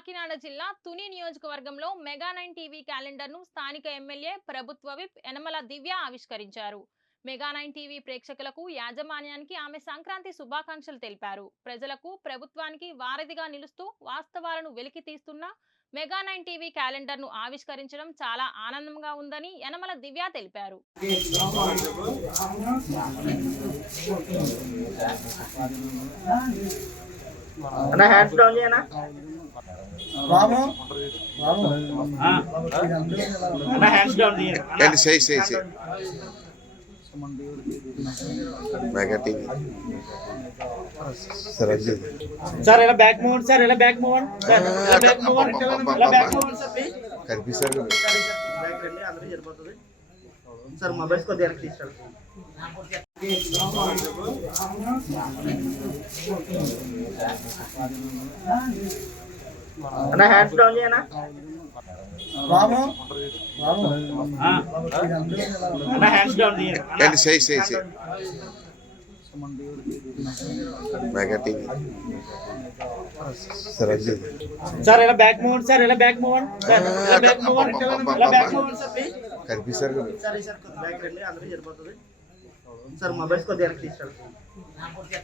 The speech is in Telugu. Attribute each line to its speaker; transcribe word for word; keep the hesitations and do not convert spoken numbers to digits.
Speaker 1: కాకినాడ జిల్లా తుని నియోజకవర్గంలో మెగా నైన్ టీవీ క్యాలెండర్ ను స్థానిక ఎమ్మెల్యే ప్రభుత్వ విప్ యనమల దివ్య ఆవిష్కరించారు. మెగా నైన్ టీవీ ప్రేక్షకులకు యాజమాన్యానికి ఆమె సంక్రాంతి శుభాకాంక్షలు తెలిపారు. ప్రజలకు ప్రభుత్వానికి వారధిగా నిలుస్తూ వాస్తవాలను వెలికి తీస్తున్న మెగా నైన్ టీవీ క్యాలెండర్ ను ఆవిష్కరించడం చాలా ఆనందంగా ఉందని యనమల దివ్య తెలిపారు.
Speaker 2: అన్న హ్యాండ్స్ డౌన్ చేయనా రాము రాము అన్న హ్యాండ్స్ డౌన్ చేయనా
Speaker 3: ఏంటి సై సై సై మెగా టీవీ సర్ అది
Speaker 2: సార్ ఇలా బ్యాక్ మూవ్ సార్ ఇలా బ్యాక్ మూవ్ సార్ ఇలా బ్యాక్ మూవ్ ఇలా బ్యాక్ మూవ్ సార్ ప్లీజ్
Speaker 3: కనిపిస్తారు కదా
Speaker 2: బ్యాక్ రండి అందరూ జరిపోతది సార్ మొబైల్స్ కొద్దిగా వెనక్కి తీస్తారు అన్న హ్యాండ్స్ డౌన్ చేయనా రాము రాము అన్న హ్యాండ్స్ డౌన్ చేయనా
Speaker 3: ఏంటి సై సై సై మెగా టీవీ సర్ అది
Speaker 2: సార్ ఇలా బ్యాక్ మూవ్ సార్ ఇలా బ్యాక్ మూవ్ సార్ ఇలా బ్యాక్ మూవ్ ఇలా బ్యాక్ మూవ్ సార్ ప్లీజ్
Speaker 3: కనిపిస్తారు కదా
Speaker 2: సార్ సార్ బ్యాక్ రండి అందరూ జరిపోతది సార్ మొబైల్స్ కొద్దిగా వెనక్కి తీస్తారు